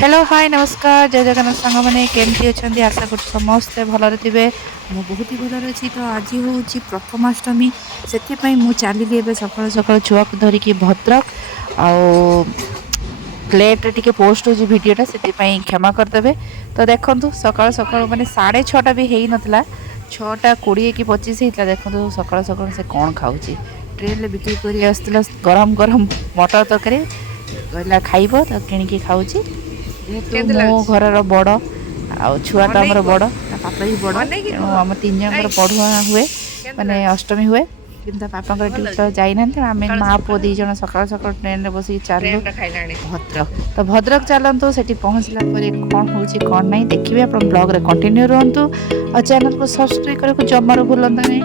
Hello hi नमस्कार जय जगन्नाथ सांग मैंने केमती अच्छा आशा कर समस्ते भलरे थे मु बहुत ही भलरे अच्छी तो आज हूँ प्रथमाष्टमी से चली सकाल सकाल छुआ को धरिकी भद्रक आउ लेट टिके पोस्ट हो भिडटा से क्षमा करदे तो देखु सकाल सकाल माने 6:30 भी हो नाला 6:20 कि 25 होता देखो सकाल सकाल से कौन खाऊँ ट्रेन में बिक्री कर आसला गरम गरम मटर तरकारी कहला खाइब तो किणिकी खाऊँ जेहेतु मो घर बड़ आ छुआ तो आम बड़ पापा भी बड़ तेणु आम 3 जन पढ़ुआ हुए माने अष्टमी हुए कि पापा ड्यूटी तो जाना आम माँ पु 2 जन सकाल सकाल ट्रेन में बस चलू भद्रक तो भद्रक चलतु से पहुँचला कौन हो कौन ना देखिए आप ब्लॉग रे कंटिन्यू रुहतु और चैनल को सब्सक्राइब करने को जमार भूलता नहीं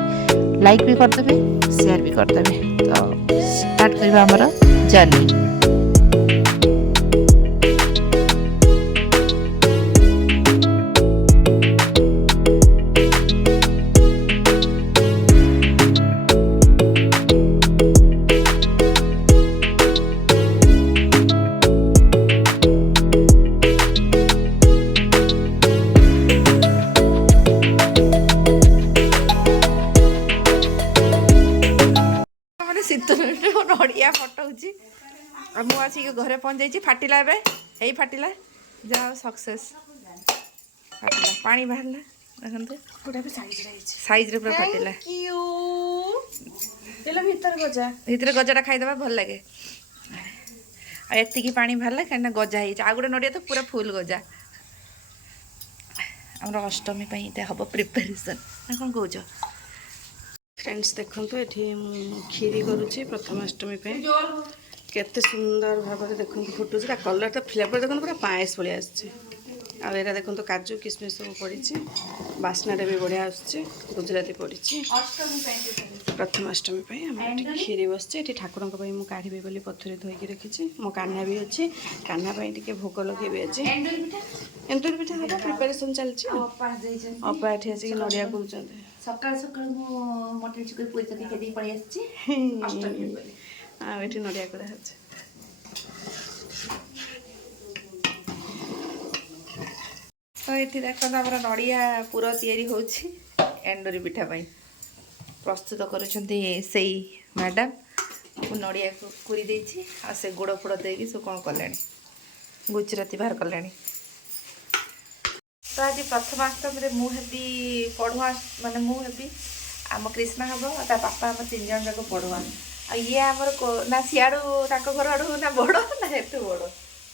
लाइक भी करदे शेयर भी करदे तो स्टार्ट करवा आमर जर्नी। नड़िया फटाऊँगी मुझे घरे पहुँच जाइए फाटिला यही फाटिला जहाँ सक्सेस फाटिला पानी बाहर देखते साइज पूरा फाटिला भीतर गजाटा खाईदे भल लगे एति पानी बाहर कहीं गजा हो गोटे नड़िया तो पूरा फुल गजा आम अष्टमी हम प्रिपेरेसन ना कौन कौच फ्रेंड्स देखो ये खीरी करुच्ची प्रथमाष्टमी केते सुंदर भाव में देखो फुटुच कलर तो फ्लेवर देखो पूरा पायस भाई आसचे आरा देखो काजू किशमिश सब पड़ी बास्ना भी बढ़िया आसुचे गुजराती पड़ी प्रथमाष्टमी आम खीरी बसचे ये ठाकुर मुझे काढ़ी बोली पथरी धोईकी रखी मो कान्हा भी अच्छी कान्हा टे भोग लगे आज एंतुरी पिठा हम प्रिपेरेसन चलती अपा ये आसिक नड़िया करूँ सकाल सकाल मटर चिकन पूरी तक पड़े आठी नड़िया कर तो ये देखो आम नड़िया पूरा तैयारी हो एंडुरी पिठा प्रस्तुत कर मैडम नड़िया को पूरी देती से गुड़ फुड़ देकी सब कौन कले गुजराती बाहर कले तो आज प्रथमाष्टमी मुझे पढ़ुआ माने मुझे आम कृष्णा हम ता पापा आम 3 जन जाक पढ़ुआ आ ये आमर ना सियाड़ू घर आड़ू ना बड़ ना हेतु बड़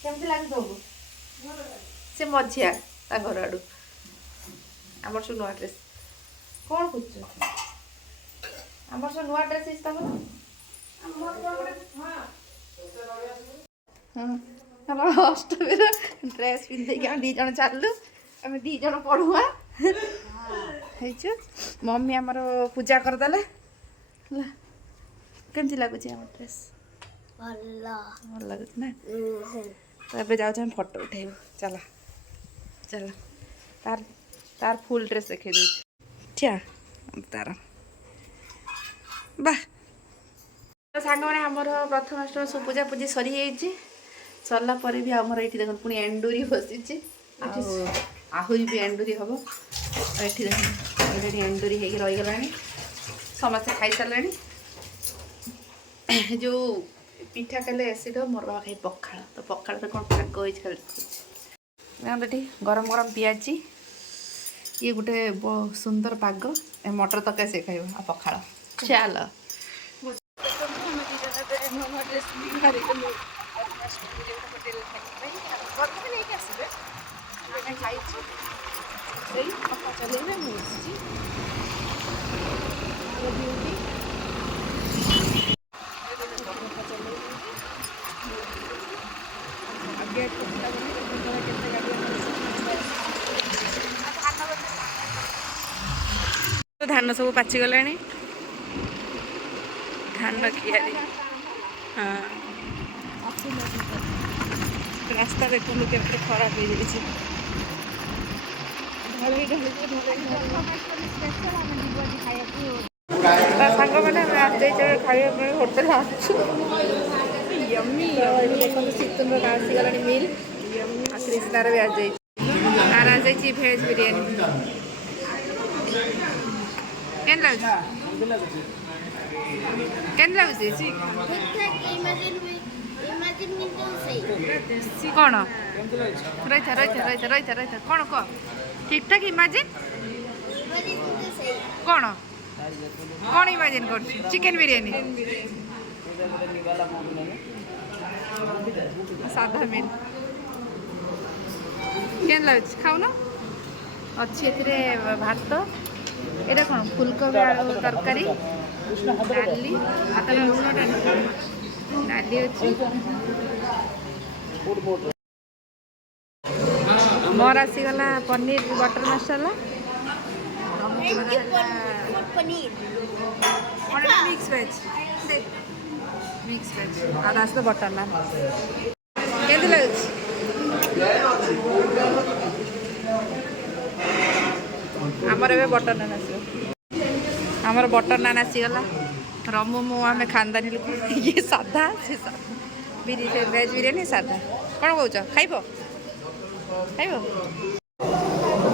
केमती लगे तुमको से मझिया घर आड़ू आमर सब नुआ ड्रेस कौन खोज आमर सब नुआ ड्रेस अष्टमी ड्रेस पिंधे आम 2 जन चलू आम 2 जन पढ़ुआ मम्मी आमर पूजा करदे केमती लगुच आम ड्रेस भल लगुच ना तो ये जाऊँ फोटो उठेबू चल चल तार तार फुल ड्रेस देखे दूँ तार बाह सांग मैंने आमर प्रथमाष्टमी सब पूजा पूजी सरी सरला भी आमर ये देख पुणी एंडुरी बसी आहरी भी एंडुरी हम ये देख अलरेडी एंडुरी हो रहीगला समस्ते खाई सारे जो पिठा कले एसिड मोर बाबा खाई पखाड़ तो पखाड़ तो कौन पाग हो देखिए गरम गरम पियाजी ये गोटे सुंदर पाग मटर तक से खाइब आ पखाड़ चल धान सब पाचिगला धान खियारी हाँ रास्ता देखो के खराब हो जाए सांग मैंने खाइए होटेल आसुमी देखो शीतल आसीगला मिल କ୍ରିଷ୍ଣାର ବି ଆସିଯାଇଛି ଆର ଆସିଯାଇଛି ଭେଜ୍ ବିରିୟାନୀ କେନ୍ ଲାଗୁଛି କେନ୍ ଲାଗୁଛି କ'ଣ ରହିଥା ରହିଥା ରହିଥା ରହିଥା ରହିଥା କ'ଣ କହ ଠିକ୍ ଠାକ୍ ଇମାଜିନ୍ କ'ଣ କ'ଣ ଇମାଜିନ୍ କରୁଛୁ ଚିକେନ୍ ବିରିୟାନୀ ସାଧା ମିଲ୍ କେନ୍ ଲାଗୁଛି ଖାଉନ ଅଛି ଏଥିରେ ଭାତ ଏଇଟା କ'ଣ ଫୁଲକୋବି ଆଳୁ ତରକାରୀ ଡାଲି ଡାଲି ଅଛି ମୋର ଆସିଗଲା ପନିର ବଟର ମସଲା ମିକ୍ସ ଭେଜ୍ ଆଉ ତା ସହିତ ବଟର ନାନ୍ କେମିତି ଲାଗୁଛି ଆମର ଏବେ ବଟର ନାନ୍ ଆସିବ ଆମର ବଟର ନାନ୍ ଆସିଗଲା ରମୁ ମୁଁ ଆମେ ଖାନଦାନୀ ଲୋକ ଇଏ ସାଧା ସେ ସାଧା ଭେଜ୍ ବିରିୟାନୀ ସାଧା କ'ଣ କହୁଛ ଖାଇବ ଖାଇବ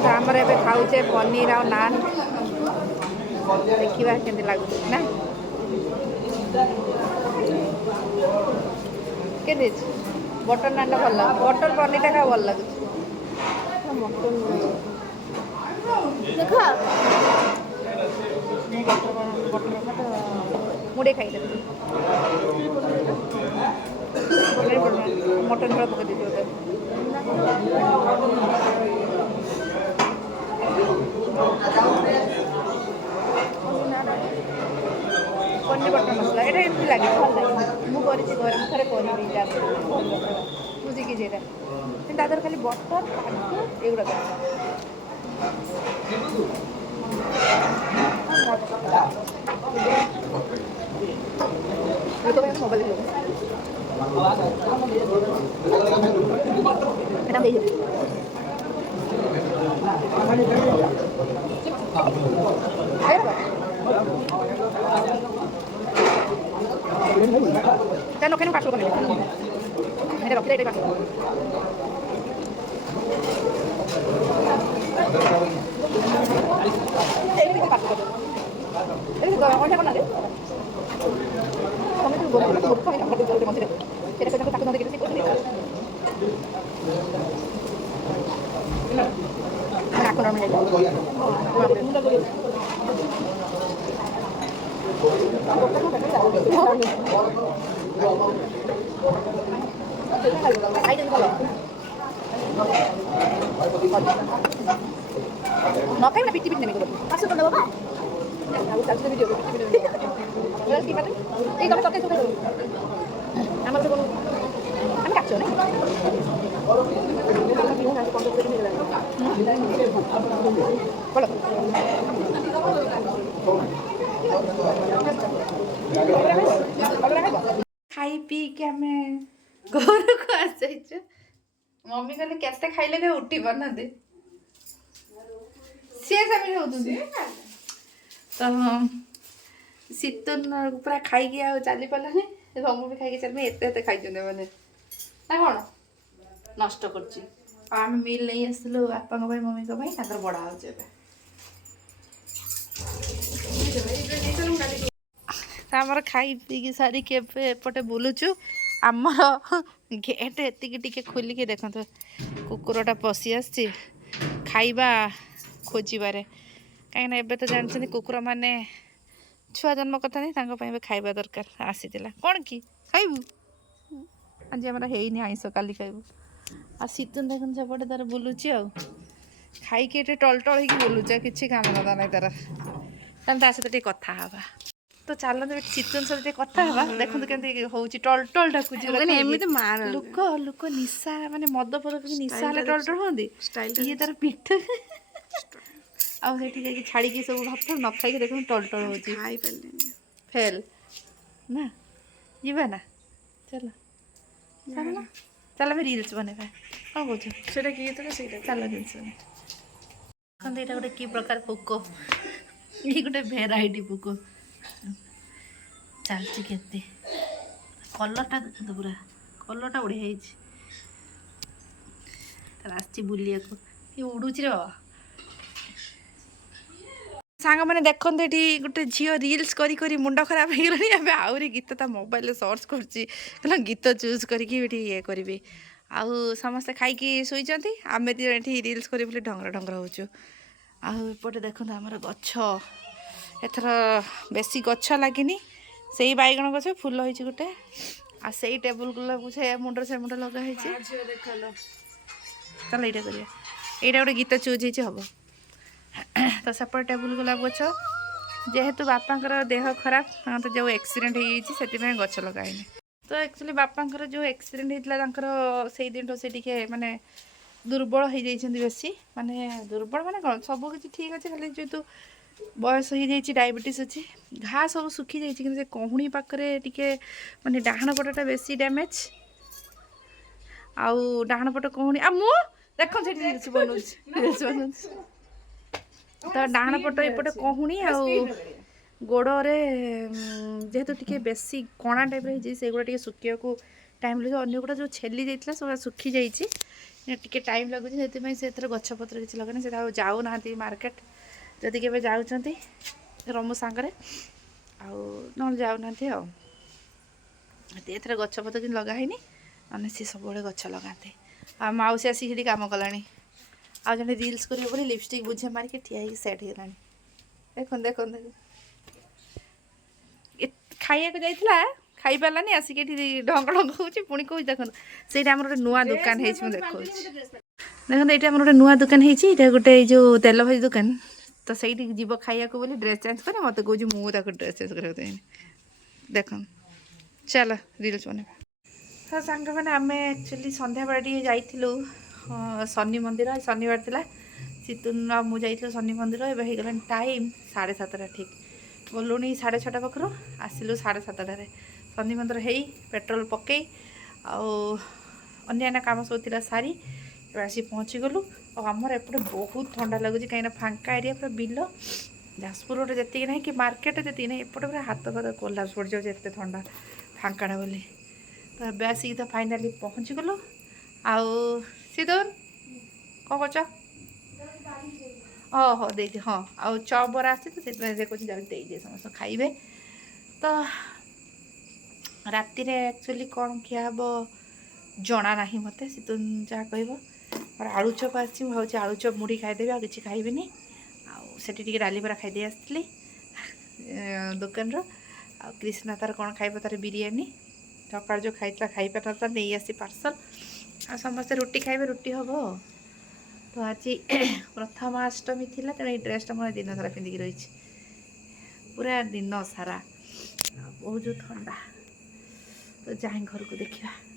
ତ ଆମର ଏବେ ଖାଉଛେ ପନିର ଆଉ ନାନ୍ ଦେଖିବା କେମିତି ଲାଗୁଛି ନା କେମିତି ଅଛି ବଟର ନାନ୍ଟା ଭଲ ଲାଗୁଛି ବଟର ପନିରଟା ଖାଇବା ଭଲ ଲାଗୁଛି ମୁଡ଼େ ଖାଇଦେବି ମଟନ୍ ଝୋଳ ପକେଇ ଦେଇଛି ପନିର ବଟର ମସଲା ଏଇଟା ଏମିତି ଲାଗେ ଭଲ ଲାଗେ ମୁଁ କରିଛି ଘରେ ମୁଁ ଥରେ କରିବି ମୁଁ ଶିଖିଛି ଏଇଟା କିନ୍ତୁ ତା ଦେହରେ ଖାଲି ବଟର କାଜୁ ଏଗୁଡ଼ାକ ମୋବାଇଲ ଏଇଟା ଦେଇଯିବ Kan lo kan kasih kan. Ini dah kita kasih. Ini kita kasih. Ini juga orang mana deh? Kamu tu boleh kamu yang boleh boleh masih. Kita kita takut nanti kita sih boleh. Mana aku normal aja. Nokai udah piti-piti nih gue. Masuk ke bawah. Aku tak bisa video. Udah gimana? Kamu pakai sudah dulu. Nama udah belum. Kamu kacau nih. Kalau ଖାଇ ପିଇକି ଆମେ ଘରକୁ ଆସିଯାଇଛୁ mummy କହିଲେ କେତେ ଖାଇଲେ ବି ଉଠି ପାରୁନାହାନ୍ତି ସିଏ ସେମିତି ହଉଛନ୍ତି ତ ଶୀତ ପୁରା ଖାଇକି ଆଉ ଚାଲି ପାରିଲାନି ରମୁ ବି ଖାଇକି ଚାଲି ଏତେ ଏତେ ଖାଇଛନ୍ତି ମାନେ ନା କ'ଣ ନଷ୍ଟ କରୁଛି ଆଉ ଆମେ ମିଲ୍ ନେଇ ଆସିଥିଲୁ ବାପାଙ୍କ ପାଇଁ ମମିଙ୍କ ପାଇଁ ତାଙ୍କର ବଢ଼ା ହେଉଛି ଏବେ ଆମର ଖାଇ ପିଇକି ସାରିକି ଏବେ ଏପଟେ ବୁଲୁଛୁ ଆମର ଗେଟ୍ ଏତିକି ଟିକେ ଖୋଲିକି ଦେଖନ୍ତୁ କୁକୁରଟା ପଶି ଆସିଛି ଖାଇବା ଖୋଜିବାରେ କାହିଁକିନା ଏବେ ତ ଜାଣିଛନ୍ତି କୁକୁରମାନେ ଛୁଆ ଜନ୍ମ କଥା ନାହିଁ ତାଙ୍କ ପାଇଁ ଏବେ ଖାଇବା ଦରକାର ଆସିଥିଲା କ'ଣ କି ଖାଇବୁ ଆଜି ଆମର ହେଇନି ଆଇଁଷ କାଲି ଖାଇବୁ ଆଉ ଶୀତ ଦେଖନ୍ତୁ ସେପଟେ ତାର ବୁଲୁଛି ଆଉ ଖାଇକି ଏଠି ଟଳଟଳ ହେଇକି ବୁଲୁଛି ଆଉ କିଛି କାମ ଧନ୍ଦା ନାହିଁ ତାର ତାହେଲେ ତା ସହିତ ଟିକେ କଥା ହେବା ତ ଚାଲନ୍ତୁ ଶୀତନ ସହିତ ଟିକେ କଥା ହେବା ଦେଖନ୍ତୁ କେମିତି ହଉଛି ଟଳଟଳ ଡାକୁଛି ଏମିତି ଲୋକ ଲୋକ ନିଶା ମାନେ ମଦ ଫଦ ନିଶା ହେଲେ ଟଳଟଳ ହୁଅନ୍ତି ଇଏ ତାର ପିଠ ଆଉ ସେଠି ଯାଇକି ଛାଡ଼ିକି ସବୁ ଭାତ ନ ଖାଇକି ଦେଖନ୍ତୁ ଟଳଟଳ ହଉଛି ଫେଲ୍ ନା ଯିବା ନା ଚାଲ ଚାଲ ଚାଲ ଆମେ ରିଲ୍ସ ବନେଇବା କ'ଣ କହୁଛୁ ସେଇଟା କି ସେଇଟା ଚାଲ ରିଲ୍ସ ବନେଇବା ଦେଖନ୍ତୁ ଏଇଟା ଗୋଟେ କି ପ୍ରକାର ପୋକ ଇଏ ଗୋଟେ ଭେରାଇଟି ପୋକ ଚାଲିଛି କେତେ କଲର୍ଟା ଦେଖନ୍ତୁ ପୁରା କଲର୍ଟା ବଢ଼ିଆ ହେଇଛି ଆସିଛି ବୁଲିବାକୁ ଏ ଉଡୁଛି ର ସାଙ୍ଗମାନେ ଦେଖନ୍ତୁ ଏଠି ଗୋଟେ ଝିଅ ରିଲ୍ସ କରି କରି ମୁଣ୍ଡ ଖରାପ ହେଇଗଲାଣି ଏବେ ଆହୁରି ଗୀତ ତା ମୋବାଇଲରେ ସର୍ଚ୍ଚ କରୁଛି କହିଲା ଗୀତ ଚୁଜ୍ କରିକି ଏଠି ଇଏ କରିବି ଆଉ ସମସ୍ତେ ଖାଇକି ଶୋଇଛନ୍ତି ଆମେ ଦି ଏଠି ରିଲ୍ସ କରି ବୋଲି ଢଙ୍ଗର ଢଙ୍ଗର ହେଉଛୁ ଆଉ ଏପଟେ ଦେଖନ୍ତୁ ଆମର ଗଛ ଏଥର ବେଶୀ ଗଛ ଲାଗିନି ସେଇ ବାଇଗଣ ଗଛ ଫୁଲ ହେଇଛି ଗୋଟେ ଆଉ ସେଇ ଟେବୁଲ ଗୁଲାକୁ ସେ ମୁଣ୍ଡରେ ସେ ମୁଣ୍ଡ ଲଗା ହେଇଛି ତାହେଲେ ଏଇଟା କରିବା ଏଇଟା ଗୋଟେ ଗୀତ ଚୁଜ୍ ହେଇଛି ହବ ତ ସେପଟେ ଟେବୁଲ ଗୋଲାପ ଗଛ ଯେହେତୁ ବାପାଙ୍କର ଦେହ ଖରାପ ତାଙ୍କର ତ ଯେଉଁ ଆକ୍ସିଡେଣ୍ଟ ହେଇଯାଇଛି ସେଥିପାଇଁ ଗଛ ଲଗାହେଇନି ତ ଆକ୍ଚୁଆଲି ବାପାଙ୍କର ଯେଉଁ ଆକ୍ସିଡେଣ୍ଟ ହେଇଥିଲା ତାଙ୍କର ସେଇ ଦିନଠୁ ସେ ଟିକେ ମାନେ ଦୁର୍ବଳ ହେଇଯାଇଛନ୍ତି ବେଶୀ ମାନେ ଦୁର୍ବଳ ମାନେ କ'ଣ ସବୁ କିଛି ଠିକ୍ ଅଛି ଖାଲି ଯେହେତୁ ବୟସ ହେଇଯାଇଛି ଡାଇବେଟିସ୍ ଅଛି ଘା ସବୁ ଶୁଖିଯାଇଛି କିନ୍ତୁ ସେ କହୁଣୀ ପାଖରେ ଟିକେ ମାନେ ଡାହାଣ ପଟଟା ବେଶୀ ଡ୍ୟାମେଜ୍ ଆଉ ଡାହାଣ ପଟ କହୁଣୀ ଆଉ ମୁଁ ଦେଖନ୍ତୁ ସେଠି ରିଲ୍ସ ବନଉଛି ତ ଡାହାଣ ପଟ ଏପଟେ କହୁଣୀ ଆଉ ଗୋଡ଼ରେ ଯେହେତୁ ଟିକେ ବେଶୀ କଣା ଟାଇପ୍ର ହେଇଛି ସେଗୁଡ଼ା ଟିକେ ଶୁଖିବାକୁ ଟାଇମ୍ ଲାଗୁଛି ଅନ୍ୟ ଗୁଡ଼ା ଯେଉଁ ଛେଲି ଯାଇଥିଲା ସେଗୁଡ଼ା ଶୁଖିଯାଇଛି ଟିକେ ଟାଇମ୍ ଲାଗୁଛି ସେଥିପାଇଁ ସେ ଏଥର ଗଛପତ୍ର କିଛି ଲଗାନି ସେଟା ଆଉ ଯାଉନାହାନ୍ତି ମାର୍କେଟ ଯଦି କେବେ ଯାଉଛନ୍ତି ରମୁ ସାଙ୍ଗରେ ଆଉ ନହେଲେ ଯାଉନାହାନ୍ତି ଆଉ ଏଥର ଗଛପତ୍ର କିଛି ଲଗା ହେଇନି ମାନେ ସିଏ ସବୁବେଳେ ଗଛ ଲଗାନ୍ତି ଆଉ ମାଉସୀ ଆସିକି ସେଠି କାମ କଲାଣି ଆଉ ଜଣେ ରିଲ୍ସ କରିବ ବୋଲି ଲିପଷ୍ଟିକ୍ ବୁଝେ ମାରିକି ଠିଆ ହେଇକି ସେଟ୍ ହେଇଗଲାଣି ଦେଖନ୍ତୁ ଖାଇବାକୁ ଯାଇଥିଲା ଖାଇପାରିଲାନି ଆସିକି ଏଠି ଢଙ୍ଗ ଢଙ୍ଗ ହେଉଛି ପୁଣି କହୁଛି ଦେଖନ୍ତୁ ସେଇଟା ଆମର ଗୋଟେ ନୂଆ ଦୋକାନ ହେଇଛି ମୁଁ ଦେଖାଉଛି ଦେଖନ୍ତୁ ଏଇଟା ଆମର ଗୋଟେ ନୂଆ ଦୋକାନ ହେଇଛି ଏଇଟା ଗୋଟେ ଏଇ ଯେଉଁ ତେଲ ଭାଜି ଦୋକାନ ତ ସେଇଠିକି ଯିବ ଖାଇବାକୁ ବୋଲି ଡ୍ରେସ୍ ଚେଞ୍ଜ କରେ ମୋତେ କହୁଛି ମୁଁ ତାକୁ ଡ୍ରେସ୍ ଚେଞ୍ଜ କରିବାକୁ ଦେବିନି ଦେଖନ୍ତୁ ଚାଲ ରିଲ୍ସ ବନେଇବା ତ ସାଙ୍ଗମାନେ ଆମେ ଆକ୍ଚୁଆଲି ସନ୍ଧ୍ୟାବେଳେ ଟିକେ ଯାଇଥିଲୁ ଶନି ମନ୍ଦିର ଶନିବାର ଥିଲା ସିତୁନ ଆଉ ମୁଁ ଯାଇଥିଲୁ ଶନି ମନ୍ଦିର ଏବେ ହେଇଗଲାଣି ଟାଇମ୍ 7:30 ଠିକ୍ ଗଲୁଣି 6:30 ପାଖରୁ ଆସିଲୁ 7:30ରେ ଶନି ମନ୍ଦିର ହେଇ ପେଟ୍ରୋଲ ପକେଇ ଆଉ ଅନ୍ୟାନ୍ୟ କାମ ସବୁ ଥିଲା ସାରି ଏବେ ଆସିକି ପହଞ୍ଚିଗଲୁ ଆଉ ଆମର ଏପଟେ ବହୁତ ଥଣ୍ଡା ଲାଗୁଛି କାହିଁକିନା ଫାଙ୍କା ଏରିଆ ପୁରା ବିଲ ଯାଜପୁର ରୋଡ଼ରେ ଯେତିକି ନାହିଁ କି ମାର୍କେଟରେ ଯେତିକି ନାହିଁ ଏପଟେ ପୁରା ହାତ ଫାତ କୋଲାପ୍ସ ପଡ଼ିଯାଉଛି ଏତେ ଥଣ୍ଡା ଫାଙ୍କାଟା ବୋଲି ତ ଏବେ ଆସିକି ତ ଫାଇନାଲି ପହଞ୍ଚିଗଲୁ ଆଉ ସିଦୁନ କ'ଣ କରୁଛ ଓହୋ ଦେଇଛି ହଁ ଆଉ ଚପ୍ ବରା ଆସିଛି ତ ସେଥିପାଇଁ ସେ କହୁଛି ଯାଉଛି ଦେଇଦିଏ ସମସ୍ତେ ଖାଇବେ ତ ରାତିରେ ଆକ୍ଚୁଆଲି କ'ଣ ଖିଆ ହେବ ଜଣା ନାହିଁ ମୋତେ ସିତୁନ ଯାହା କହିବ ମୋର ଆଳୁ ଚପ୍ ଆସିଛି ମୁଁ ଭାବୁଛି ଆଳୁ ଚପ୍ ମୁଢ଼ି ଖାଇଦେବି ଆଉ କିଛି ଖାଇବିନି ଆଉ ସେଠି ଟିକେ ଡାଲି ବରା ଖାଇଦେଇ ଆସିଥିଲି ଦୋକାନର ଆଉ କ୍ରିଷ୍ଣା ତାର କ'ଣ ଖାଇବ ତାର ବିରିୟାନୀ ସକାଳୁ ଯେଉଁ ଖାଇଥିଲା ଖାଇପାରିନଥିଲା ନେଇ ଆସି ପାର୍ସଲ୍ ଆଉ ସମସ୍ତେ ରୁଟି ଖାଇବେ ରୁଟି ହେବ ତ ଆଜି ପ୍ରଥମାଷ୍ଟମୀ ଥିଲା ତେଣୁ ଏଇ ଡ୍ରେସ୍ଟା ମୋର ଦିନ ସାରା ପିନ୍ଧିକି ରହିଛି ପୁରା ଦିନ ସାରା ବହୁତ ଥଣ୍ଡା ତ ଯାଇ ଘରକୁ ଦେଖିବା